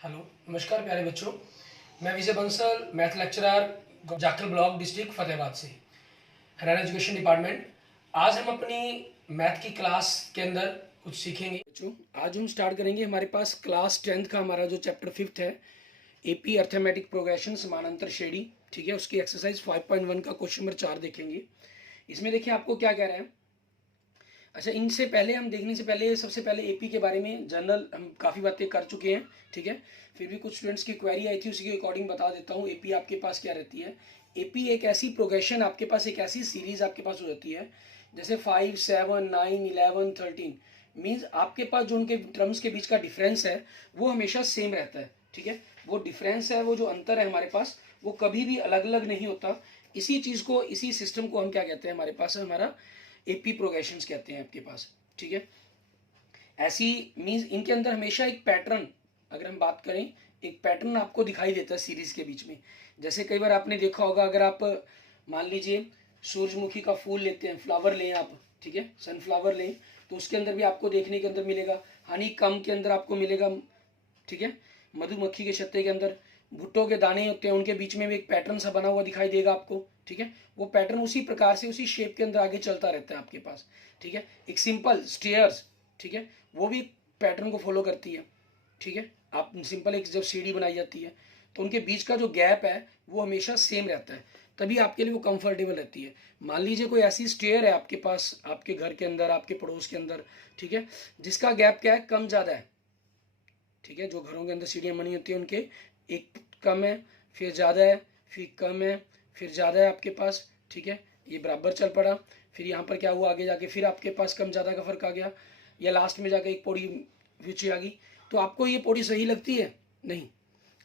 Hello, नमस्कार प्यारे बच्चों। मैं Vijay Bansal, math lecturer, Jakhal block, district Fatehabad से, हरियाणा एजुकेशन डिपार्टमेंट। आज हम अपनी मैथ की क्लास के अंदर कुछ सीखेंगे बच्चों। आज हम स्टार्ट करेंगे हमारे पास क्लास 10th का हमारा जो चैप्टर 5th है, एपी अर्थमेटिक प्रोग्रेशन समानांतर श्रेणी। ठीक है, उसकी एक्सरसाइज 5.1 का क्वेश्चन नंबर 4 देखेंगे। इसमें देखिए आपको क्या कह रहे हैं। अच्छा, इनसे पहले हम देखने से पहले सबसे पहले एपी के बारे में जनरल हम काफ़ी बातें कर चुके हैं। ठीक है, फिर भी कुछ स्टूडेंट्स की क्वेरी आई थी, उसी के अकॉर्डिंग बता देता हूँ एपी आपके पास क्या रहती है। एपी एक ऐसी प्रोग्रेशन आपके पास, एक ऐसी सीरीज आपके पास हो जाती है जैसे 5, 7, 9, 11, 13। मीन्स आपके पास जो उनके टर्म्स के बीच का डिफरेंस है वो हमेशा सेम रहता है। ठीक है, वो डिफरेंस है, वो जो अंतर है हमारे पास, वो कभी भी अलग अलग नहीं होता। इसी चीज़ को, इसी सिस्टम को हम क्या कहते हैं, हमारे पास हमारा एपी प्रोग्रेशंस कहते हैं आपके पास। ठीक है, ऐसी मीन्स इनके अंदर हमेशा एक पैटर्न, अगर हम बात करें, एक पैटर्न आपको दिखाई देता है सीरीज के बीच में। जैसे कई बार आपने देखा होगा, अगर आप मान लीजिए सूरजमुखी का फूल लेते हैं, फ्लावर लें आप, ठीक है, सनफ्लावर लें, तो उसके अंदर भी आपको देखने के अंदर मिलेगा, हनी कम के अंदर आपको मिलेगा। ठीक है, मधुमक्खी के छत्ते के अंदर भुट्टो के दाने होते हैं, उनके बीच में भी एक पैटर्न सा बना हुआ दिखाई देगा आपको। ठीक है, वो पैटर्न उसी प्रकार से उसी शेप के अंदर आगे चलता रहता है आपके पास। ठीक है, एक सिंपल स्टेयर्स, ठीक है, वो भी पैटर्न को फॉलो करती है। ठीक है, आप सिंपल एक जब सीढ़ी बनाई जाती है तो उनके बीच का जो गैप है वो हमेशा सेम रहता है, तभी आपके लिए वो कंफर्टेबल रहती है। मान लीजिए कोई ऐसी स्टेयर है आपके पास, आपके घर के अंदर, आपके पड़ोस के अंदर, ठीक है, जिसका गैप क्या है, कम ज़्यादा है। ठीक है, जो घरों के अंदर सीढ़ियाँ बनी होती है उनके एक कम है, फिर ज़्यादा है, फिर कम है, फिर ज़्यादा है आपके पास। ठीक है, ये बराबर चल पड़ा, फिर यहाँ पर क्या हुआ, आगे जाके फिर आपके पास कम ज़्यादा का फर्क आ गया, या लास्ट में जाके एक पौड़ी नीचे आ गई। तो आपको ये पौड़ी सही लगती है? नहीं,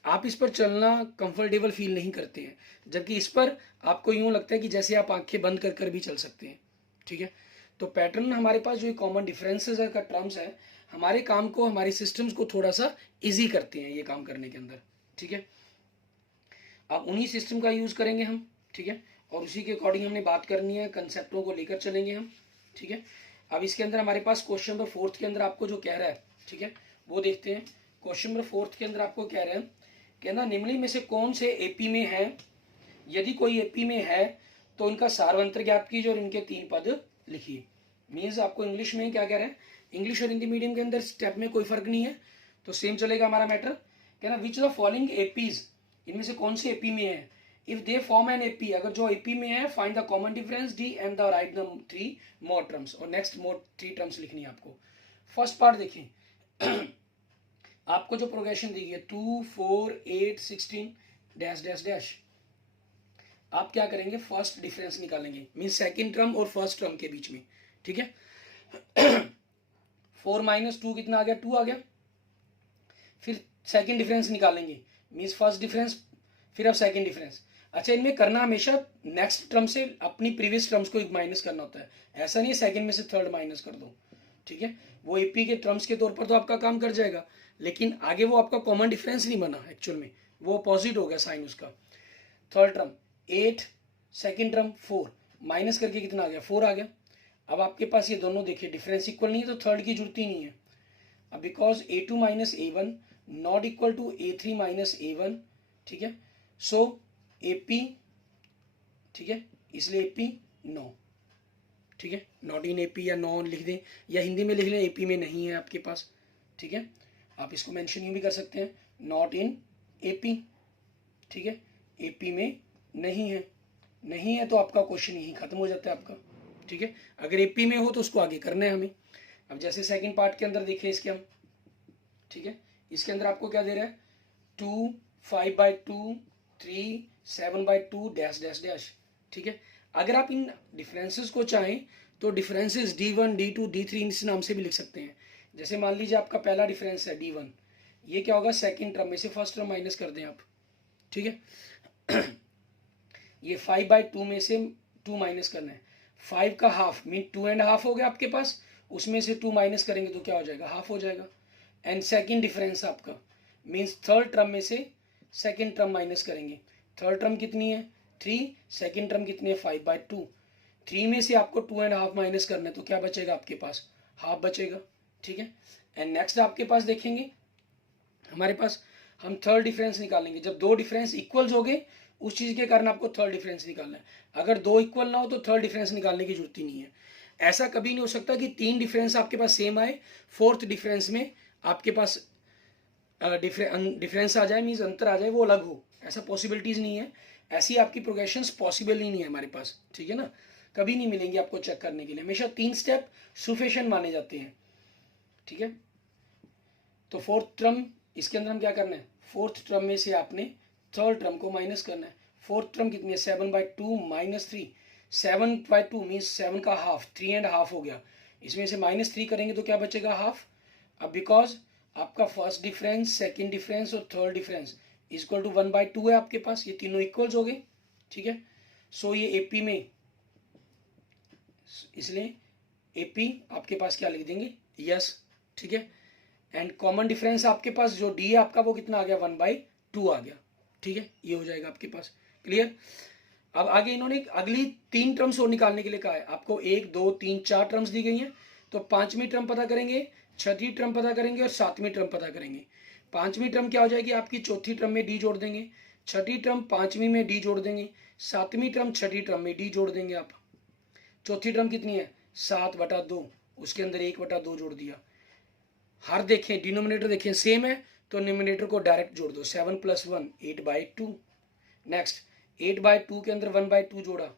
आप इस पर चलना कंफर्टेबल फील नहीं करते हैं, जबकि इस पर आपको यूँ लगता है कि जैसे आप आंखें बंद कर कर भी चल सकते हैं। ठीक है, तो पैटर्न हमारे पास जो कॉमन डिफरेंसेस का टर्म्स है, हमारे काम को, हमारे सिस्टम्स को थोड़ा सा इजी करते हैं ये काम करने के अंदर। ठीक है, अब उन्हीं सिस्टम का यूज़ करेंगे हम। ठीक है, और उसी के अकॉर्डिंग हमने बात करनी है, कंसेप्टों को लेकर चलेंगे हम। ठीक है, अब इसके अंदर हमारे पास क्वेश्चन नंबर 4 के अंदर आपको जो कह रहा है, ठीक है, वो देखते हैं। क्वेश्चन नंबर 4 के अंदर आपको कह रहे हैं, कहना निम्नलिखित में से कौन से एपी में है, यदि कोई एपी में है तो इनका सारवंतर ज्ञात कीजिए और इनके 3 पद लिखिए। मीन्स आपको इंग्लिश में क्या कह रहे हैं, इंग्लिश और हिंदी मीडियम के अंदर स्टेप में कोई फर्क नहीं है, तो सेम चलेगा हमारा मैटर। कहना विच द फॉलोइंग एपीज, इनमें से कौन से एपी में है, if they form an AP, अगर जो एपी में है, find the common difference D and the right the 3 more terms, और नेक्स्ट मोर 3 टर्म्स लिखनी है आपको। फर्स्ट पार्ट देखिए आपको जो प्रोग्रेशन दी गई है 2, 4, 8, 16 डैश डैश डैश, आप क्या करेंगे, फर्स्ट डिफरेंस निकालेंगे, मीन सेकंड टर्म और फर्स्ट टर्म के बीच में। ठीक है 4 - 2 कितना आ गया, 2 आ गया। फिर सेकंड डिफरेंस निकालेंगे, मीन्स फर्स्ट डिफरेंस, फिर अब सेकंड डिफरेंस। अच्छा, इनमें करना हमेशा नेक्स्ट टर्म से अपनी प्रीवियस टर्म्स को माइनस करना होता है, ऐसा नहीं है सेकंड में से थर्ड माइनस कर दो। ठीक है, वो एपी के टर्म्स के तौर पर तो आपका काम कर जाएगा, लेकिन आगे वो आपका कॉमन डिफरेंस नहीं बना एक्चुअल में, वो अपोजिट हो गया साइन उसका। Third term 8, second term 4, minus करके कितना आ गया, 4 आ गया। अब आपके पास ये दोनों देखिए डिफरेंस इक्वल नहीं है, तो थर्ड की जरूरत ही नहीं है। अब because A2 - A1 not equal to A3 - A1, ठीक है, सो AP, ठीक है, इसलिए AP नो। ठीक है, नॉट इन एपी या नॉन लिख दें, या हिंदी में लिख लें एपी में नहीं है आपके पास। ठीक है, आप इसको मेंशन यूँ भी कर सकते हैं, नॉट इन एपी। ठीक है, एपी में नहीं है, नहीं है तो आपका क्वेश्चन यहीं खत्म हो जाता है आपका। ठीक है, अगर एपी में हो तो उसको आगे करना है हमें। अब जैसे सेकंड पार्ट के अंदर देखें इसके हम, ठीक है, इसके अंदर आपको क्या दे रहा है, 2, 5/2, 3, 7/2 डैश डैश डैश। ठीक है, अगर आप इन डिफरेंसेस को चाहें तो डिफरेंसेस D1, D2, D3 इस नाम से भी लिख सकते हैं। जैसे मान लीजिए आपका पहला डिफरेंस है D1, ये क्या होगा, सेकंड टर्म में से फर्स्ट टर्म माइनस कर दें आप। ठीक है ये 5/2 में से 2 माइनस करना है, 5 का हाफ मीन 2.5 हो गया आपके पास, उसमें से 2 माइनस करेंगे तो क्या हो जाएगा, हाफ हो जाएगा। एंड सेकंड डिफरेंस आपका मीन्स थर्ड टर्म में से सेकंड टर्म माइनस करेंगे। थर्ड टर्म कितनी है, 3, सेकंड टर्म कितनी है, 5/2। 3 में से आपको 2.5 माइनस करना है तो क्या बचेगा आपके पास, हाफ बचेगा। ठीक है, एंड नेक्स्ट आपके पास देखेंगे, हमारे पास हम थर्ड डिफरेंस निकालेंगे। जब दो डिफरेंस इक्वल्स हो गए उस चीज़ के कारण आपको थर्ड डिफरेंस निकालना है। अगर दो इक्वल ना हो तो थर्ड डिफरेंस निकालने की जरूरत ही नहीं है। ऐसा कभी नहीं हो सकता कि तीन डिफरेंस आपके पास सेम आए, फोर्थ डिफरेंस में आपके पास डिफरेंस आ जाए, मीन्स अंतर आ जाए, वो अलग हो। ऐसा पॉसिबिलिटीज नहीं है, ऐसी आपकी प्रोग्रेशंस पॉसिबल ही नहीं है हमारे पास, ठीक है ना। कभी नहीं मिलेंगे आपको चेक करने के लिए, हमेशा तीन स्टेप सफिशिएंट माने जाते हैं, ठीक है। तो फोर्थ टर्म, इसके अंदर हम क्या करना है, फोर्थ टर्म में से आपने थर्ड टर्म को माइनस करना है। फोर्थ टर्म कितनी है, 7/2 माइनस 3। 7/2 मीन्स 7 का हाफ, 3.5 हो गया। इसमें से -3 करेंगे तो क्या बचेगा, हाफ। अब बिकॉज आपका फर्स्ट डिफरेंस, सेकंड डिफरेंस और थर्ड डिफरेंस इक्वल टू 1/2 है आपके पास, ये तीनों इक्वल्स हो गए, ठीक है। सो ये एपी में, इसलिए एपी आपके पास क्या लिख देंगे, यस, ठीक है। एंड कॉमन डिफरेंस आपके पास जो डी है आपका, वो कितना आ गया, 1/2 आ गया, ठीक है। ये हो जाएगा आपके पास, क्लियर। अब आगे इन्होंने अगली 3 टर्म्स और निकालने के लिए कहा है आपको। 1 2 3 4 टर्म्स दी गई हैं, तो पांचवी टर्म पता करेंगे, छठी टर्म पता करेंगे और सातवीं टर्म पता करेंगे। पांचवी टर्म क्या हो जाएगी आपकी, चौथी टर्म में डी जोड़ देंगे, छठी टर्म पांचवी में डी जोड़ देंगे, सातवीं टर्म छठी टर्म में डी जोड़ देंगे आप। चौथी टर्म कितनी है, 7/2, उसके अंदर 1/2 जोड़ दिया। हर देखें डिनोमिनेटर देखें सेम है तो न्यूमिनेटर को डायरेक्ट जोड़ दो, 7 + 1 8/2। नेक्स्ट 8/2 के अंदर 1/2 जोड़ा,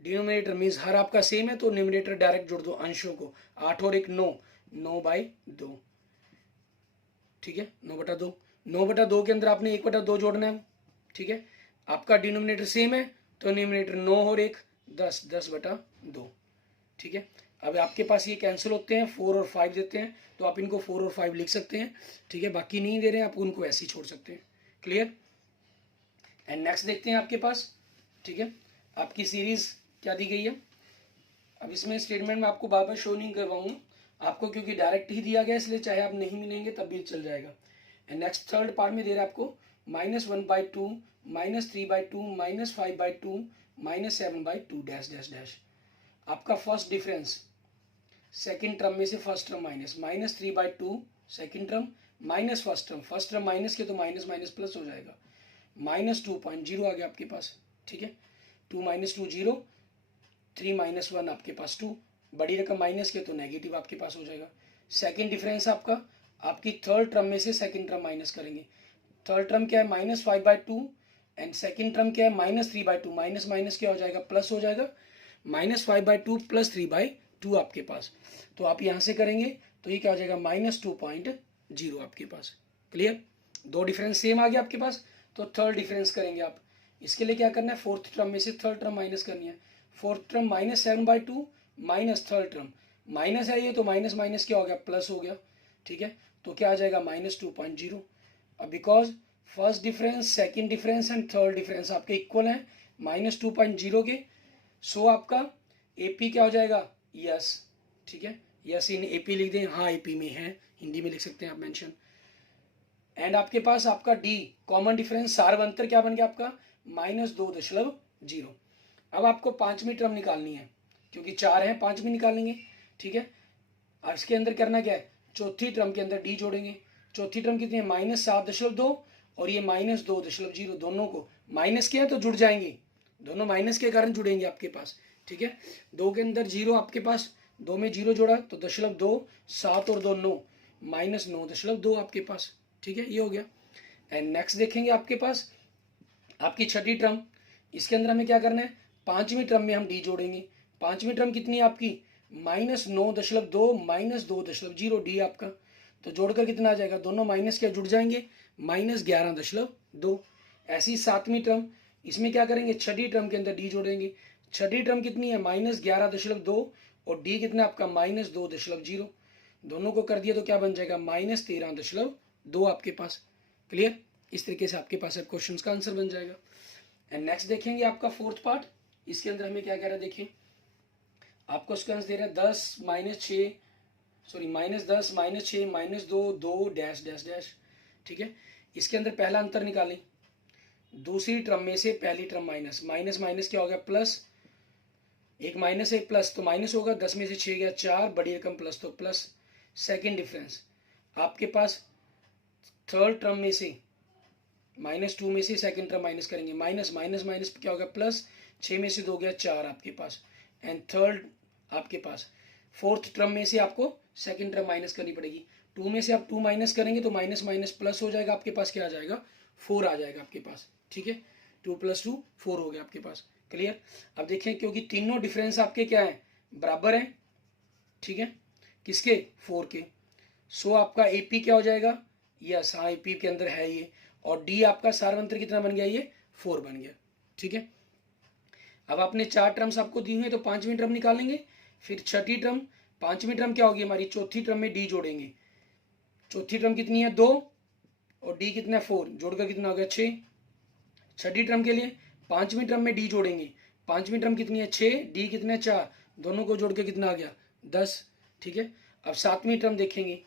डिनोमिनेटर मीन्स हर आपका सेम है तो न्यूमिनेटर डायरेक्ट जोड़ दो अंशों को, 8 और 1 9, 9/2, ठीक है। 9/2, 9/2 के अंदर आपने 1/2 जोड़ना है, ठीक है। आपका डिनोमिनेटर सेम है तो न्यूमिनेटर 9 और 1 10, 10/2, ठीक है। अब आपके पास ये कैंसिल होते हैं, 4 और 5 देते हैं तो आप इनको 4 और 5 लिख सकते हैं, ठीक है। बाकी नहीं दे रहे हैं आप उनको ऐसे ही छोड़ सकते हैं, क्लियर। एंड नेक्स्ट देखते हैं आपके पास, ठीक है, आपकी सीरीज क्या दी गई है। अब इसमें स्टेटमेंट में आपको बार बार शो नहीं करवाऊंगा आपको, क्योंकि डायरेक्ट ही दिया गया, इसलिए चाहे आप नहीं मिलेंगे तब भी चल जाएगा। एंड नेक्स्ट थर्ड पार्ट में दे रहा है आपको -1/2 -3/2 -5/2 -7/2 डैश डैश डैश। आपका फर्स्ट डिफरेंस सेकेंड टर्म में से first term minus, -3/2 second term minus first term minus के तो माइनस माइनस प्लस हो जाएगा, -2.0 आ गया आपके पास, ठीक है। 2 - 2 0, 3 - 1 आपके पास 2, बड़ी रकम माइनस के तो नेगेटिव आपके पास हो जाएगा। सेकेंड डिफरेंस आपका, आपकी थर्ड टर्म में से सेकेंड टर्म माइनस करेंगे। थर्ड टर्म क्या है, -5/2 एंड सेकेंड टर्म क्या है, -3/2, माइनस माइनस क्या हो जाएगा, प्लस हो जाएगा, -5/2 + 3/2 आपके पास। तो आप यहाँ से करेंगे तो ये क्या हो जाएगा, -2.0 आपके पास, क्लियर। दो डिफरेंस सेम आ गया आपके पास, तो थर्ड डिफरेंस करेंगे आप। इसके लिए क्या करना है, फोर्थ टर्म में से थर्ड टर्म माइनस करनी है। Fourth term -7/2 minus third term, minus है ये तो माइनस माइनस क्या हो गया, प्लस हो गया, ठीक है। तो क्या आ जाएगा, -2.0। अब because first difference, second difference and third difference आपके इक्वल हैं -2.0 के, सो आपका एपी क्या हो जाएगा, यस, ठीक है। यस इन एपी लिख दें, हाँ एपी में है, हिंदी में लिख सकते हैं आप मेंशन। एंड आपके पास आपका डी कॉमन डिफरेंस, सार्वंतर क्या बन गया आपका, -2.0। अब आपको पांचवी टर्म निकालनी है, क्योंकि 4 है, पांचवी निकालेंगे, ठीक है। और इसके अंदर करना क्या है, चौथी टर्म के अंदर डी जोड़ेंगे। चौथी टर्म कितनी है, -7.2 और ये -2.0, दोनों को माइनस किया तो जुड़ जाएंगे, दोनों माइनस के कारण जुड़ेंगे आपके पास, ठीक है। 2 के अंदर 0 आपके पास, 2 में 0 जोड़ा तो 0.2, 7 और 2 9, -9.2 आपके पास, ठीक है। ये हो गया। एंड नेक्स्ट देखेंगे आपके पास आपकी छठी टर्म, इसके अंदर हमें क्या करना है, पांचवी टर्म में हम डी जोड़ेंगे। पांचवी टर्म कितनी है आपकी, -9.2 -2.0 डी आपका, तो जोड़कर कितना आ जाएगा, दोनों माइनस क्या जुड़ जाएंगे, -11.2। ऐसी सातवीं टर्म, इसमें क्या करेंगे, छठी टर्म के अंदर डी जोड़ेंगे। छठी टर्म कितनी है, -11.2 और डी कितना आपका, -2.0, दोनों को कर दिया तो क्या बन जाएगा, -13.2 आपके पास, क्लियर। इस तरीके से आपके पास क्वेश्चन का आंसर बन जाएगा। एंड नेक्स्ट देखेंगे आपका फोर्थ पार्ट, इसके अंदर हमें क्या कह रहा है, देखिए आपको इसका आंसर दे रहा है 10 - 6 सॉरी -10 - 6 -2 2 डैश डैश डैश, ठीक है। इसके अंदर पहला अंतर निकालें, दूसरी टर्म में से पहली टर्म माइनस, माइनस माइनस क्या हो गया, प्लस, एक माइनस एक प्लस तो माइनस होगा, 10 में से 6 गया 4, बड़ी रकम प्लस तो प्लस। सेकेंड डिफरेंस आपके पास थर्ड टर्म में से -2 में से सेकंड टर्म माइनस करेंगे, माइनस माइनस माइनस क्या हो गया प्लस, 6 में से 2 गया 4 आपके पास, एंड थर्ड आपके पास फोर्थ टर्म में से आपको सेकंड टर्म माइनस करनी पड़ेगी। 2 में से आप 2 माइनस करेंगे तो माइनस माइनस प्लस हो जाएगा, आपके पास क्या आ जाएगा 4 आ जाएगा आपके पास, ठीक है। 2 + 2 4 हो गया आपके पास, क्लियर। अब देखें क्योंकि तीनों डिफरेंस आपके क्या है, बराबर हैं, ठीक है, किसके 4 के। सो आपका एपी क्या हो जाएगा, यस हाँ एपी के अंदर है ये, और डी आपका सार्वंत्र कितना बन गया, ये 4 बन गया, ठीक है। अब आपने 4 टर्म्स आपको दी हुई है तो 5वीं टर्म निकालेंगे, फिर छठी टर्म, 5वीं टर्म क्या होगी हमारी, चौथी टर्म में डी जोड़ेंगे। चौथी टर्म कितनी है 2 और डी कितना है 4, जोड़कर कितना हो गया 6। छठी टर्म के लिए 5वीं टर्म में डी जोड़ेंगे, 5वीं टर्म कितनी है 6, डी कितना है 4, दोनों को जोड़ के कितना आ गया 10, ठीक है। अब 7वीं टर्म देखेंगे,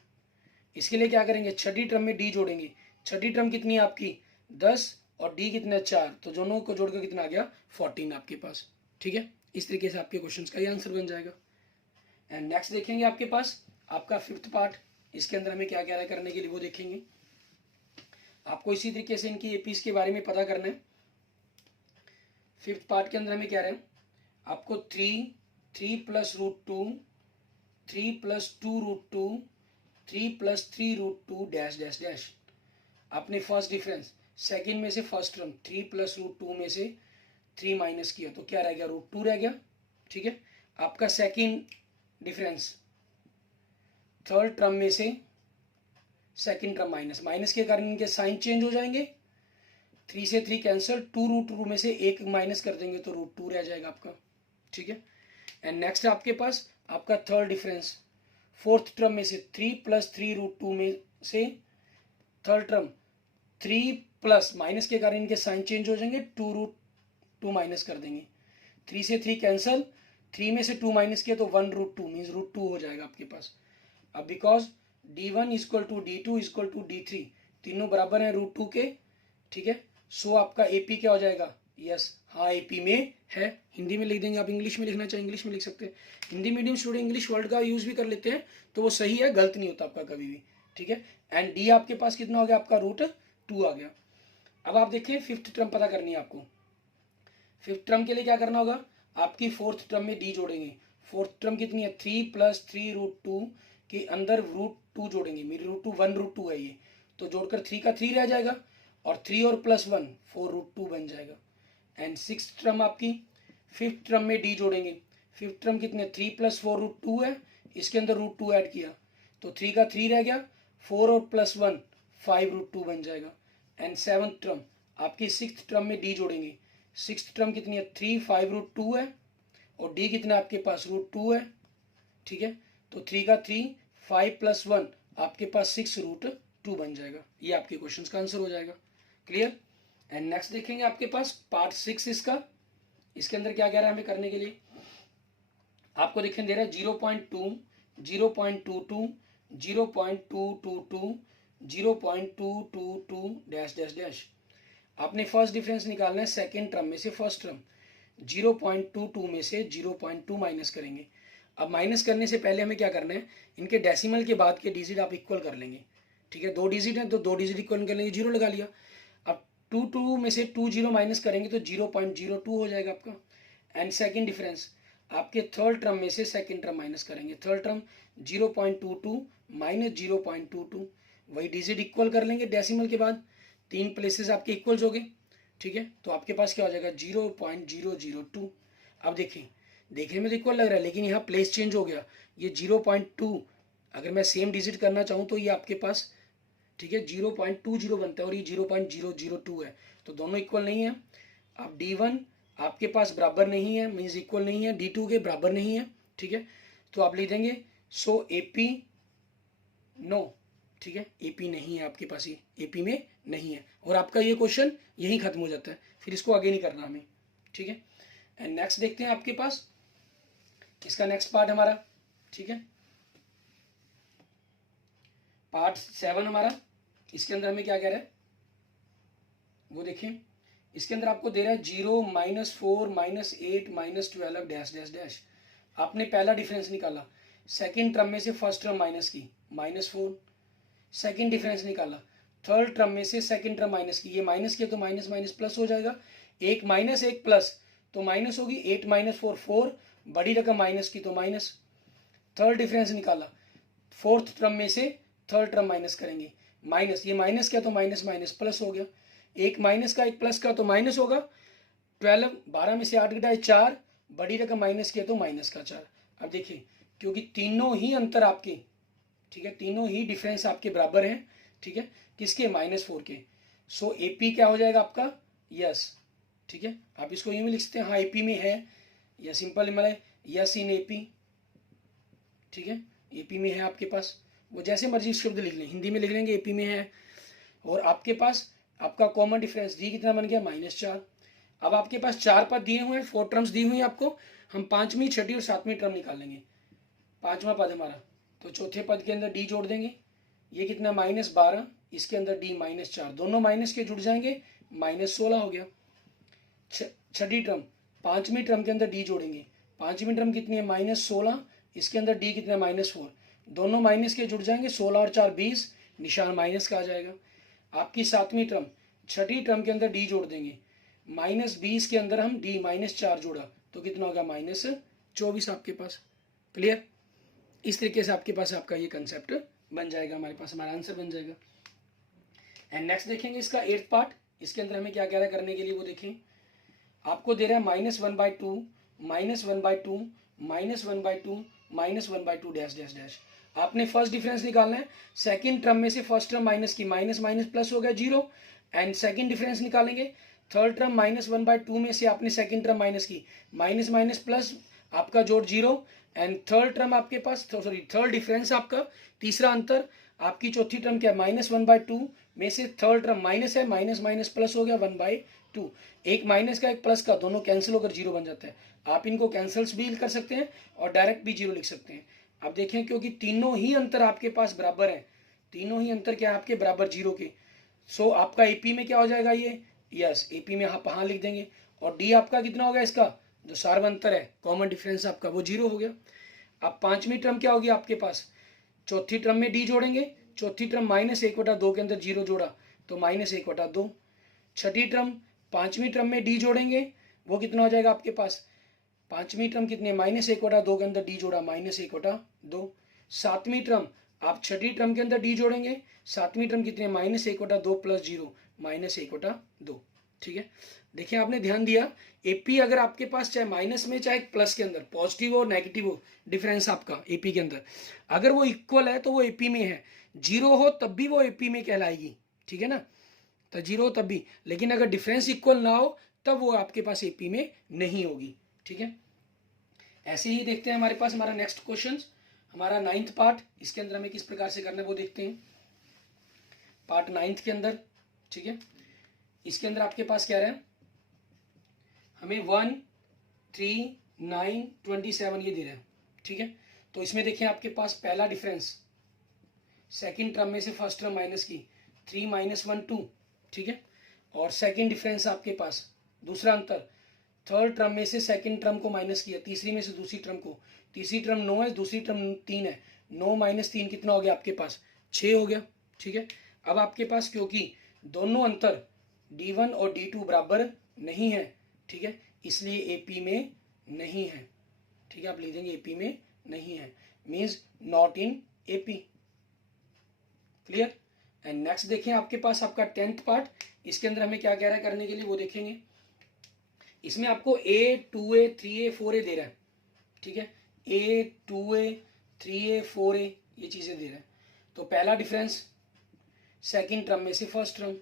इसके लिए क्या करेंगे, छठी टर्म में डी जोड़ेंगे, छठी टर्म कितनी है आपकी 10 और डी कितना है 4, तो दोनों को जोड़कर कितना आ गया 14 आपके पास, ठीक है। इस तरीके से आपके क्वेश्चन का ये आंसर बन जाएगा। एंड नेक्स्ट देखेंगे आपके पास आपका 5th पार्ट, इसके अंदर हमें क्या क्या है करने के लिए वो देखेंगे। आपको इसी तरीके से इनकी एपीज के बारे में पता करना है। 5th पार्ट के अंदर हमें क्या रहे, आपको 3 +√2 3 + 2√2 3 + 3√2 डैश डैश डैश। आपने फर्स्ट डिफरेंस सेकंड में से फर्स्ट टर्म 3 +√2 में से 3 माइनस किया तो क्या रह गया, √2 रह गया, ठीक है। आपका सेकंड डिफरेंस थर्ड टर्म में से सेकंड टर्म माइनस, माइनस के कारण इनके साइन चेंज हो जाएंगे, 3 से 3 कैंसिल, 2√2 में से एक माइनस कर देंगे तो √2 रह जाएगा आपका, ठीक है। एंड नेक्स्ट आपके पास आपका थर्ड डिफरेंस फोर्थ टर्म में से 3 + 3√2 में से थर्ड टर्म 3 प्लस माइनस के कारण इनके साइन चेंज हो जाएंगे, 2√2 माइनस कर देंगे, 3 से 3 कैंसिल, 3 में से 2 माइनस किया तो 1√2 मीन्स √2 हो जाएगा आपके पास। अब बिकॉज d1 = d2 = d3 तीनों बराबर हैं √2 के, ठीक है। सो आपका एपी क्या हो जाएगा, यस हाँ एपी में है। हिंदी में लिख देंगे, आप इंग्लिश में लिखना चाहें इंग्लिश में लिख सकते हैं, Hindi medium student English word का यूज भी कर लेते हैं तो वो सही है, गलत नहीं होता आपका कभी भी, ठीक है। एंड डी आपके पास कितना हो गया, आपका √2 आ गया। अब आप देखें 5th टर्म पता करनी है आपको। 5th टर्म के लिए क्या करना होगा, आपकी 4th टर्म में डी जोड़ेंगे, 4th टर्म कितनी है 3 + 3√2 के अंदर √2 जोड़ेंगे, मेरी √2 1√2 है ये, तो जोड़कर 3 का 3 रह जाएगा और 3 और +1 4√2 बन जाएगा। एंड 6th टर्म आपकी 5th टर्म में डी जोड़ेंगे, 5th टर्म कितने 3 + 4√2 है, इसके अंदर √2 ऐड किया तो 3 का 3 रह गया, 4 और +1 5√2 बन जाएगा। एंड 7th टर्म आपकी 6th टर्म में डी जोड़ेंगे, 6th टर्म कितनी है 3 5√2 है और डी कितना आपके पास √2 है, ठीक है। तो 3 का 3 5 + 1 आपके पास 6√2 बन जाएगा, ये आपके क्वेश्चन का आंसर हो जाएगा, क्लियर। एंड नेक्स्ट देखेंगे आपके पास पार्ट 6 इसका, इसके अंदर क्या कह रहा है हमें करने के लिए। आपको दिखाई दे रहा है 0.2 0.22 0.222 0.222 डैश डैश डैश। आपने फर्स्ट डिफरेंस निकालना है सेकेंड टर्म में से फर्स्ट टर्म, 0.22 में से 0.2 माइनस करेंगे। अब माइनस करने से पहले हमें क्या करना है, इनके डेसिमल के बाद के डिजिट आप इक्वल कर लेंगे, ठीक है। 2 डिजिट है तो 2 डिजिट इक्वल कर लेंगे, 0 लगा लिया। अब 2 में से 2 0 माइनस करेंगे तो 0.02 हो जाएगा आपका। एंड सेकेंड डिफरेंस आपके थर्ड टर्म में से सेकेंड टर्म माइनस करेंगे, थर्ड टर्म 0.22 माइनस 0.22, वही डिजिट इक्वल कर लेंगे डेसिमल के बाद, 3 प्लेसेस आपके इक्वल्स हो गए, ठीक है। तो आपके पास क्या हो जाएगा 0.002। अब देखें देखने में तो इक्वल लग रहा है लेकिन यहाँ प्लेस चेंज हो गया, ये 0.2 अगर मैं सेम डिजिट करना चाहूँ तो ये आपके पास, ठीक है 0.20 बनता है और ये 0.002 है, तो दोनों इक्वल नहीं है। अब D1 आपके पास बराबर नहीं है मीन्स इक्वल नहीं है, D2 के बराबर नहीं है, ठीक है। तो आप लिख देंगे सो AP नो, ठीक है, AP नहीं है आपके पास, ये AP में नहीं है और आपका ये क्वेश्चन यहीं खत्म हो जाता है, फिर इसको आगे नहीं करना हमें, ठीक है। एंड नेक्स्ट देखते हैं आपके पास इसका नेक्स्ट पार्ट हमारा, ठीक है, पार्ट 7 हमारा। इसके अंदर हमें क्या कह रहा है वो देखिए, इसके अंदर आपको दे रहा है 0 -4 -8 -12 डैश डैश डैश। आपने पहला डिफरेंस निकाला, सेकंड टर्म में से फर्स्ट टर्म माइनस की -4, सेकंड डिफरेंस निकाला, थर्ड टर्म में से सेकंड टर्म माइनस की, ये माइनस किया तो माइनस माइनस प्लस हो जाएगा, एक माइनस एक प्लस तो माइनस होगी, 8 माइनस 4 4, बड़ी रकम माइनस की तो माइनस। थर्ड डिफरेंस निकाला, फोर्थ टर्म में से थर्ड टर्म माइनस करेंगे, माइनस, ये माइनस किया तो माइनस माइनस प्लस हो गया, एक माइनस का एक प्लस का तो माइनस होगा। 12, 12 में से 8 घटाए 4, बड़ी रकम माइनस किया तो माइनस का 4। अब देखिए क्योंकि तीनों ही अंतर आपके, ठीक है, तीनों ही डिफरेंस आपके बराबर हैं, ठीक है, किसके, -4 के। सो एपी क्या हो जाएगा आपका, यस, ठीक है, आप इसको यूं भी लिख सकते हैं, हाँ एपी में है, या सिंपल मतलब यस इन एपी, ठीक है, एपी में है आपके पास, वो जैसे मर्जी शब्द लिख लें, हिंदी में लिख लेंगे एपी में है। और आपके पास आपका कॉमन डिफरेंस डी कितना बन गया, -4। अब आपके पास 4 पद दिए हुए हैं, 4 टर्म्स दी हुई हैं आपको, हम पांचवी, छठी और सातवीं टर्म निकाल लेंगे। पांचवा पद हमारा, तो चौथे पद के अंदर डी जोड़ देंगे, ये कितना -12, इसके अंदर डी -4, दोनों माइनस के जुड़ जाएंगे, -16 हो गया। छठी टर्म, पांचवी टर्म के अंदर डी जोड़ेंगे, पांचवी टर्म कितनी है, -16, इसके अंदर डी कितना है, -4, दोनों माइनस के जुड़ जाएंगे, 16 और 4 20, निशान माइनस का आ जाएगा। आपकी सातवीं टर्म, छठी टर्म के अंदर डी जोड़ देंगे, -20 के अंदर हम डी -4 जोड़ा तो कितना होगा, -24 आपके पास। क्लियर, इस तरीके से आपके पास आपका ये कंसेप्ट बन जाएगा, हमारे पास हमारा आंसर बन जाएगा। एंड नेक्स्ट देखेंगे इसका 8th पार्ट, इसके अंदर हमें क्या कह रहा है करने के लिए वो देखें। आपको दे रहा है -1/2, -1/2, -1/2, -1/2 डैश डैश डैश। आपने फर्स्ट डिफरेंस निकालना है, सेकंड टर्म में से फर्स्ट टर्म माइनस की, माइनस माइनस प्लस हो गया 0, एंड सेकंड डिफरेंस निकालेंगे, थर्ड टर्म -1/2 में से आपने सेकंड टर्म माइनस की, माइनस माइनस प्लस, आपका जोड़ 0, एंड थर्ड टर्म आपके पास, सॉरी थर्ड डिफरेंस आपका, तीसरा अंतर, आपकी चौथी टर्म क्या है, -1/2 में से थर्ड टर्म माइनस है, माइनस माइनस प्लस हो गया 1/2, एक माइनस का एक प्लस का, दोनों कैंसिल होकर 0 बन जाता है। आप इनको कैंसल्स भी कर सकते हैं और डायरेक्ट भी 0 लिख सकते हैं। अब देखें क्योंकि तीनों ही अंतर आपके पास बराबर हैं, तीनों ही अंतर क्या है आपके बराबर 0 के, सो आपका एपी में क्या हो जाएगा ये, यस एपी में आप हाँ लिख देंगे, और डी आपका कितना होगा, इसका जो सार्वंतर है कॉमन डिफरेंस आपका वो 0 हो गया। अब पांचवी टर्म क्या होगी आपके पास, चौथी टर्म में डी जोड़ेंगे, चौथी टर्म -1/2 के अंदर 0 जोड़ा तो -1/2। छठी टर्म, पांचवी टर्म में डी जोड़ेंगे, वो कितना हो जाएगा आपके पास, पांचवी टर्म कितनी है, -1/2 के अंदर डी जोड़ा -1/2। सातवीं टर्म, आप छठी टर्म के अंदर डी जोड़ेंगे, सातवीं टर्म कितनी है, -1/2 प्लस 0, -1/2। ठीक है, देखिए आपने ध्यान दिया, एपी अगर आपके पास चाहे माइनस में चाहे प्लस के अंदर, पॉजिटिव हो नेगेटिव हो, डिफरेंस आपका एपी के अंदर, अगर वो इक्वल है तो वो एपी में है, 0 हो तब भी वो एपी में कहलाएगी, ठीक है ना, तो 0 हो तब भी, लेकिन अगर डिफरेंस इक्वल ना हो तब वो आपके पास एपी में नहीं होगी। ठीक है, ऐसे ही देखते हैं हमारे पास हमारा नेक्स्ट क्वेश्चन, हमारा 9th पार्ट, इसके अंदर हमें किस प्रकार से करना है वो देखते हैं, पार्ट 9th के अंदर। ठीक है, इसके अंदर आपके पास क्या रहा है, हमें 1, 3, 9, 27 ये दे रहा है। ठीक है, तो इसमें देखिए आपके पास पहला डिफरेंस, सेकंड टर्म में से फर्स्ट टर्म माइनस की, 3 - 1 2, ठीक है, और सेकंड डिफरेंस आपके पास, दूसरा अंतर, थर्ड टर्म में से सेकंड टर्म को माइनस किया, तीसरी में से दूसरी टर्म को, तीसरी टर्म 9 है, दूसरी टर्म 3 है, 9 - 3 कितना हो गया आपके पास, 6 हो गया। ठीक है, अब आपके पास क्योंकि दोनों अंतर D1 और D2 बराबर नहीं है, ठीक है, इसलिए एपी में नहीं है। ठीक है, आप लिख देंगे एपी में नहीं है, means not in AP. Clear, and next देखें आपके पास आपका 10th पार्ट, इसके अंदर हमें क्या कह रहा है करने के लिए वो देखेंगे। इसमें आपको A 2A 3A 4A दे रहा है। ठीक है, A 2A 3A 4A ये चीजें दे रहा है। तो पहला डिफरेंस, सेकंड टर्म में से फर्स्ट टर्म,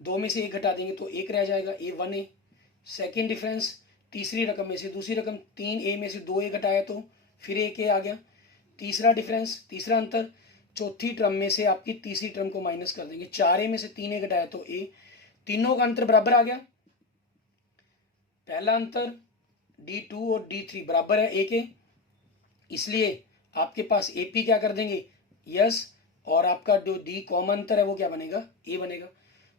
2 में से 1 घटा देंगे तो 1 रह जाएगा, A 1A। सेकंड डिफरेंस, तीसरी रकम में से दूसरी रकम, 3A में से 2A घटाया तो फिर 1A आ गया। तीसरा डिफरेंस, तीसरा अंतर, चौथी टर्म में से आपकी तीसरी टर्म को माइनस कर देंगे, 4A में से 3A घटाया तो A, तीनों का अंतर बराबर आ गया। पहला अंतर D2 और D3 बराबर है A के, इसलिए आपके पास AP क्या कर देंगे, यस, और आपका जो D कॉमन अंतर है वो क्या बनेगा, A बनेगा।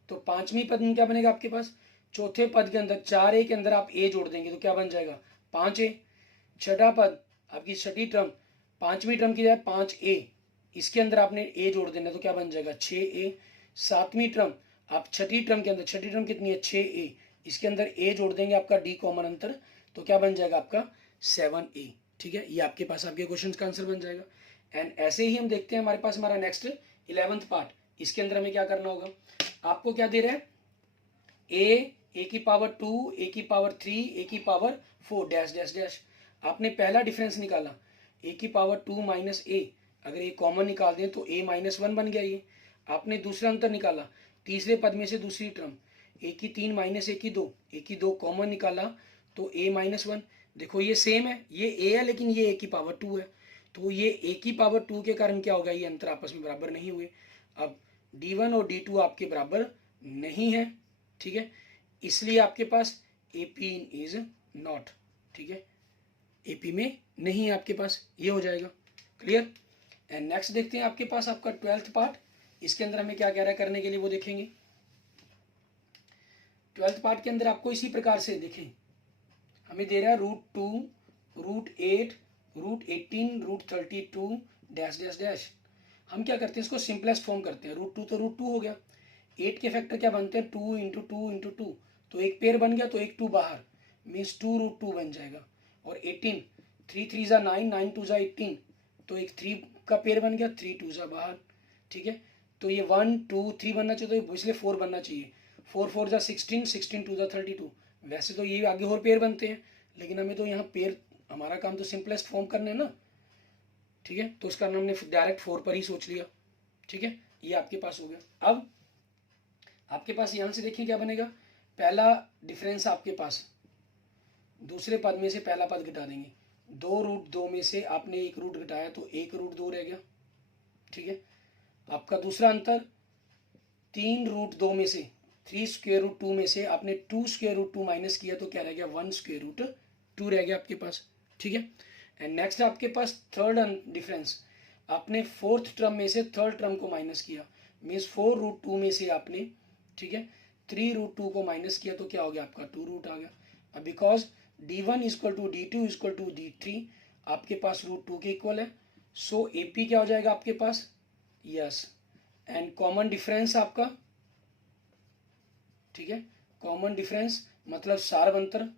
तो पांचवी पद में क्या बनेगा आपके पास, चौथे पद के अंदर 4A के अंदर आप A जोड़ देंगे तो क्या बन जाएगा 5A। छठा पद, आपकी छठी टर्म, पांचवी टर्म की जाए 5A, इसके अंदर आपने A जोड़ देना तो क्या बन जाएगा 6A। सातवीं टर्म, आप छठी टर्म के अंदर, छठी टर्म कितनी है 6a, इसके अंदर a जोड़ देंगे आपका d कॉमन अंतर, तो क्या बन जाएगा आपका 7a। ठीक है, ये आपके पास आपके क्वेश्चन का आंसर बन जाएगा। एंड ऐसे ही हम देखते हैं हमारे पास हमारा नेक्स्ट 11th पार्ट, इसके अंदर हमें क्या करना होगा, आपको क्या दे रहा है a की पावर 2, a की पावर 3, a की पावर 4 डैश डैश डैश। आपने पहला डिफरेंस निकाला a की पावर 2 माइनस a, अगर ये कॉमन निकाल दें तो a माइनस 1 बन गया ये। आपने दूसरा अंतर निकाला तीसरे पद में से दूसरी टर्म, a की 3 माइनस a की 2, a की 2 कॉमन निकाला तो a माइनस 1। देखो ये सेम है, ये a है लेकिन ये a की पावर 2 है, तो ये a की पावर 2 के कारण क्या होगा, ये अंतर आपस में बराबर नहीं हुए। अब d1 और d2 आपके बराबर नहीं है, ठीक है, इसलिए आपके पास AP इज नॉट, ठीक है, AP में नहीं है आपके पास, ये हो जाएगा क्लियर। एंड नेक्स्ट देखते हैं आपके पास आपका 12th पार्ट, इसके अंदर हमें क्या कह रहा है करने के लिए वो देखेंगे। 12th पार्ट के अंदर आपको इसी प्रकार से देखें, हमें दे रहा है √2, √8, √18, √32 डैश डैश डैश। हम क्या करते हैं इसको सिंपलेस्ट फॉर्म करते हैं, √2 तो √2 हो गया, 8 के फैक्टर क्या बनते हैं 2 इंटू 2 इंटू 2, तो एक पेयर बन गया तो एक 2 बाहर, मीन्स 2√2 बन जाएगा। और 18, 3 3 जा 9, 9 2 जा 18, तो एक 3 का पेयर बन गया, 3 2 जा बाहर, ठीक है, तो ये 1 2 3 बनना चाहिए तो इसलिए 4 बनना चाहिए, 4 4 जा 16, 16 2 जा 32। वैसे तो ये आगे और पेयर बनते हैं, लेकिन हमें तो यहाँ पेयर, हमारा काम तो सिंपलेस्ट फॉर्म करना है ना, ठीक है, तो उसका हमने डायरेक्ट 4 पर ही सोच लिया, ठीक है, ये आपके पास हो गया। अब आपके पास यहाँ से देखिए क्या बनेगा, पहला डिफरेंस आपके पास दूसरे पद में से पहला पद घटा देंगे, 2√2 में से आपने एक रूट घटाया तो 1√2 रह गया, ठीक है। आपका दूसरा अंतर 3√2 में से 3√2 में से आपने 2√2 माइनस किया तो क्या रह गया 1√2 रह गया आपके पास, ठीक है। एंड नेक्स्ट आपके पास थर्ड डिफरेंस, आपने फोर्थ टर्म में से थर्ड टर्म को माइनस किया, मीन्स 4√2 में से आपने, ठीक है, 3√2 को माइनस किया तो क्या हो गया आपका 2 आ गया। अब because d1 equal to d2 equal to d3 आपके पास √2 के इक्वल है, सो AP क्या हो जाएगा आपके पास, यस, एंड कॉमन डिफरेंस आपका, ठीक है, कॉमन डिफरेंस मतलब सार्व अंतर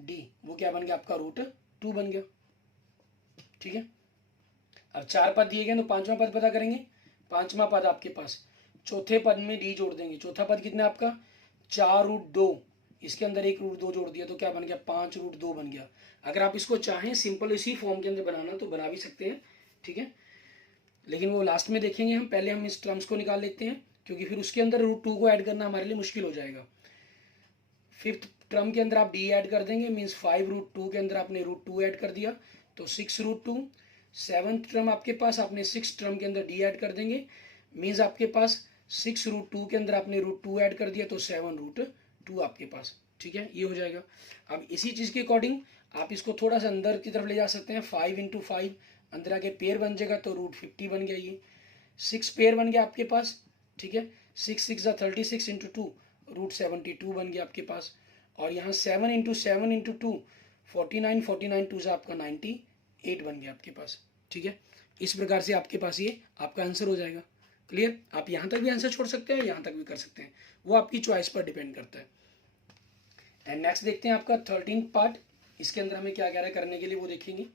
D, वो क्या बन गया आपका √2 बन गया, ठीक है। अब 4 पद दिए गए तो पांचवा पद पता करेंगे, पांचवा पद आपके पास चौथे पद में D जोड़ देंगे, चौथा पद कितना आपका 4√2, इसके अंदर 1√2 जोड़ दिया तो क्या बन गया 5√2 बन गया। अगर आप इसको चाहें सिंपल इसी फॉर्म के अंदर बनाना तो बना भी सकते हैं, ठीक है, लेकिन वो लास्ट में देखेंगे हम, पहले हम इस टर्म्स को निकाल लेते हैं क्योंकि फिर उसके अंदर √2 को ऐड करना हमारे लिए मुश्किल हो जाएगा। फिफ्थ टर्म के अंदर आप D ऐड कर देंगे, मीन्स 5√2 के अंदर आपने √2 ऐड कर दिया तो 6√2। सेवन्थ टर्म आपके पास आपने 6 टर्म के अंदर D ऐड कर देंगे, मीन्स आपके पास 6√2 के अंदर आपने √2 ऐड कर दिया तो 7√2 आपके पास, ठीक है, ये हो जाएगा। अब इसी चीज़ के अकॉर्डिंग आप इसको थोड़ा सा अंदर की तरफ ले जा सकते हैं, 5 इंटू 5 अंदर आके पेयर बन जाएगा तो √50 बन गया, ये 6 पेयर बन गया आपके पास, ठीक है, 6 6 जा 36 इंटू 2 √72 बन गया आपके पास। और यहाँ 7 इंटू 7 इंटू 2 49, 49 2 से आपका 98 बन गया आपके पास, ठीक है। इस प्रकार से आपके पास ये आपका आंसर हो जाएगा क्लियर। आप यहाँ तक भी आंसर छोड़ सकते हैं, यहाँ तक भी कर सकते हैं, वो आपकी चॉइस पर डिपेंड करता है। एंड नेक्स्ट देखते हैं आपका 13th पार्ट, इसके अंदर हमें क्या कह रहा है करने के लिए वो देखेंगे।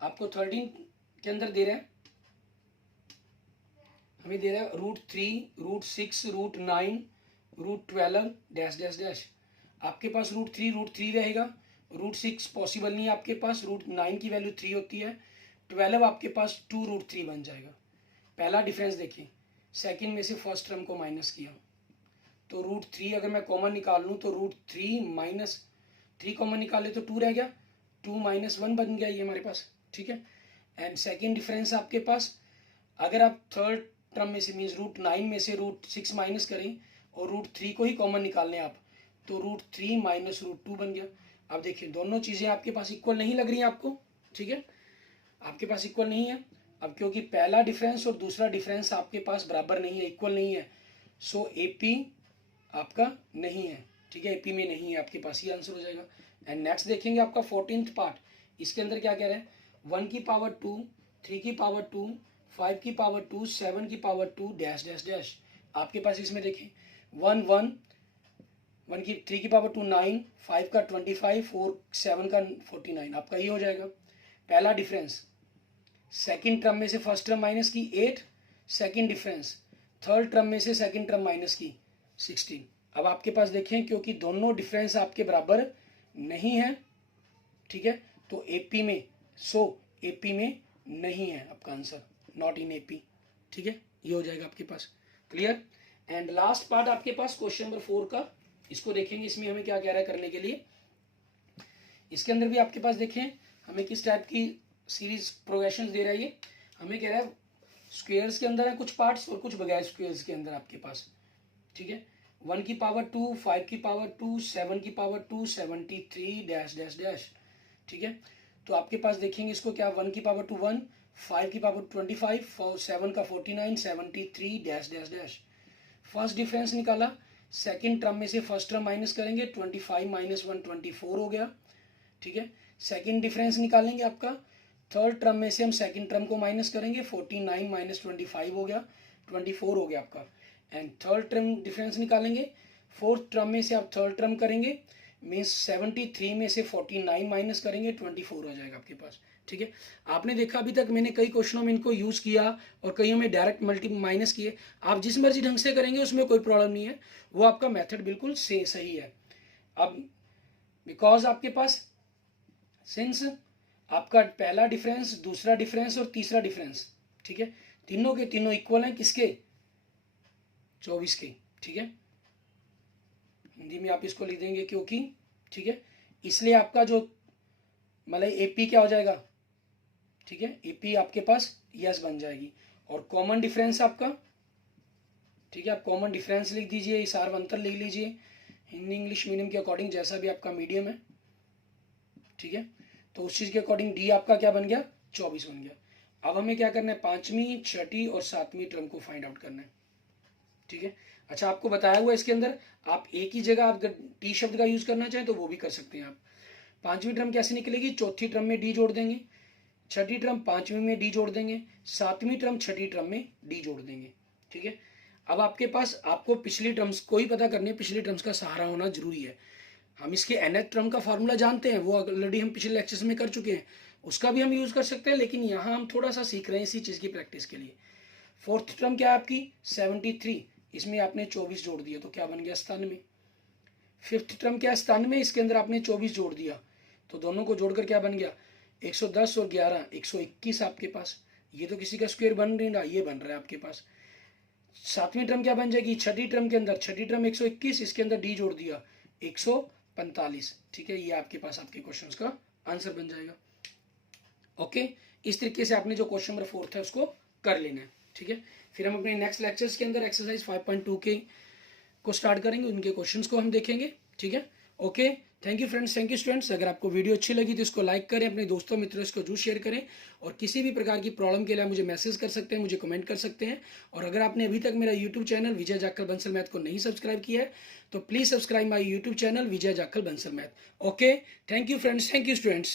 आपको 13 के अंदर दे रहा है, हमें दे रहा है √3, √6, √9, √12 डैश डैश डैश। आपके पास √3 रहेगा, √6 पॉसिबल नहीं है आपके पास, √9 की वैल्यू 3 होती है, 12 आपके पास 2√3 बन जाएगा। पहला डिफरेंस देखिए, सेकंड में से फर्स्ट टर्म को माइनस किया तो √3 अगर मैं कॉमन निकाल लूँ तो √3 माइनस 3 कॉमन निकाले तो 2 रह गया, 2 माइनस 1 बन गया ये हमारे पास, ठीक है। एंड सेकेंड डिफरेंस आपके पास, अगर आप थर्ड टर्म में से मीन्स √9 में से √6 माइनस करें और √3 को ही कॉमन निकालें आप तो √3 माइनस √2 बन गया। अब देखिए दोनों चीज़ें आपके पास इक्वल नहीं लग रही हैं आपको, ठीक है, आपके पास इक्वल नहीं है। अब क्योंकि पहला डिफरेंस और दूसरा डिफरेंस आपके पास बराबर नहीं है, इक्वल नहीं है, सो AP आपका नहीं है, ठीक है, AP में नहीं है आपके पास, ये आंसर हो जाएगा। एंड नेक्स्ट देखेंगे आपका 14th पार्ट, इसके अंदर क्या कह रहा है 1 की पावर 2, 3 की पावर 2, 5 की पावर 2, 7 की पावर 2 डैश डैश डैश। आपके पास इसमें देखें 1 1, 1 की 3 की पावर 2 9, 5 का 25, 4 7 का 49। आपका ये हो जाएगा पहला डिफरेंस। सेकंड टर्म में से फर्स्ट टर्म माइनस की 8, सेकंड डिफरेंस। थर्ड टर्म में से सेकंड टर्म माइनस की 16। अब आपके पास देखें क्योंकि दोनों डिफरेंस आपके बराबर नहीं है, ठीक है, तो एपी में एपी में नहीं है आपका आंसर, नॉट इन एपी। ठीक है, ये हो जाएगा आपके पास। क्लियर। एंड लास्ट पार्ट आपके पास क्वेश्चन नंबर 4 का, इसको देखेंगे। इसमें हमें क्या कह रहा है करने के लिए। इसके अंदर भी आपके पास देखें हमें किस टाइप की सीरीज प्रोग्रेशन दे रहा है। ये हमें कह रहा है स्क्वेयर्स के अंदर है कुछ पार्ट्स और कुछ बगैर स्क्वेयर्स के अंदर आपके पास। ठीक है, 1 की पावर 2, 5 की पावर 2, 7 की पावर 2, 73 डैश डैश डैश। ठीक है, तो आपके पास देखेंगे इसको क्या, 1 की पावर 2 1, 5 की पावर 25, 7 का 49, 73 dash dash dash. First difference निकाला, सेकंड टर्म में से फर्स्ट टर्म माइनस करेंगे, 25 माइनस 1 24 हो गया। ठीक है, सेकंड डिफरेंस निकालेंगे आपका, थर्ड टर्म में से हम सेकंड टर्म को माइनस करेंगे, 49 माइनस 25 हो गया, 24 हो गया आपका। एंड थर्ड टर्म डिफरेंस निकालेंगे, फोर्थ टर्म में से आप थर्ड टर्म करेंगे, मीन्स 73 में से 49 माइनस करेंगे, 24 हो जाएगा आपके पास। ठीक है, आपने देखा अभी तक मैंने कई क्वेश्चनों में इनको यूज़ किया और कईयों में डायरेक्ट मल्टी माइनस किए। आप जिस मर्जी ढंग से करेंगे उसमें कोई प्रॉब्लम नहीं है, वो आपका मेथड बिल्कुल सही है। अब बिकॉज आपके पास सिंस आपका पहला डिफरेंस, दूसरा डिफरेंस और तीसरा डिफरेंस, ठीक है, तीनों के तीनों इक्वल हैं किसके, 24 के। ठीक है, हिंदी में आप इसको लिख देंगे क्योंकि, ठीक है, इसलिए आपका जो मतलब एपी क्या हो जाएगा, ठीक है, एपी आपके पास यस बन जाएगी। और कॉमन डिफरेंस आपका, ठीक है, आप कॉमन डिफरेंस लिख दीजिए, इस अंतर लिख लीजिए हिंदी इंग्लिश मीडियम के अकॉर्डिंग, जैसा भी आपका मीडियम है। ठीक है, तो उस चीज के अकॉर्डिंग डी आपका क्या बन गया, 24 बन गया। अब हमें क्या करना है, 5वीं 6ठी और 7वीं टर्म को फाइंड आउट करना है। ठीक है, अच्छा आपको बताया हुआ इसके अंदर आप एक ही जगह आप टी शब्द का यूज करना चाहें तो वो भी कर सकते हैं आप। 5वीं टर्म कैसे निकलेगी, चौथी टर्म में डी जोड़ देंगे, छठी टर्म 5वीं में डी जोड़ देंगे, 7वीं टर्म छठी टर्म में डी जोड़ देंगे। ठीक है, अब आपके पास आपको पिछली टर्म्स को ही पता करनी है, पिछली टर्म्स का सहारा होना जरूरी है। हम इसके nth टर्म का फार्मूला जानते हैं, वो ऑलरेडी हम पिछले लेक्चर्स में कर चुके हैं, उसका भी हम यूज कर सकते हैं, लेकिन यहाँ हम थोड़ा सा सीख रहे हैं इसी चीज की प्रैक्टिस के लिए। फोर्थ टर्म क्या है आपकी 73, इसमें आपने 24 जोड़ दिया तो क्या बन गया 97। फिफ्थ टर्म क्या है 97, इसके अंदर आपने 24 जोड़ दिया तो दोनों को जोड़कर क्या बन गया 110 और 11 121 आपके पास। ये तो किसी का स्क्वायर बन नहीं रहा, ये बन रहा है आपके पास। 7वीं टर्म क्या बन जाएगी, छठी टर्म के अंदर, छठी टर्म 121, इसके अंदर डी जोड़ दिया 145। ठीक है, ये आपके पास आपके क्वेश्चंस का आंसर बन जाएगा। ओके, इस तरीके से आपने जो क्वेश्चन नंबर 4 है उसको कर लेना है। ठीक है, फिर हम अपने नेक्स्ट लेक्चर्स के अंदर एक्सरसाइज 5.2 के को स्टार्ट करेंगे, उनके क्वेश्चंस को हम देखेंगे। ठीक है, okay, thank you friends, thank you students. अगर आपको वीडियो अच्छी लगी तो इसको लाइक करें, अपने दोस्तों मित्रों इसको जरूर शेयर करें, और किसी भी प्रकार की प्रॉब्लम के लिए मुझे मैसेज कर सकते हैं, मुझे कमेंट कर सकते हैं। और अगर आपने अभी तक मेरा यूट्यूब चैनल विजय जाखल बंसल मैथ को नहीं सब्सक्राइब किया है तो please subscribe my YouTube channel Vijay Jakhal Bansal math. Okay, thank you friends, thank you students.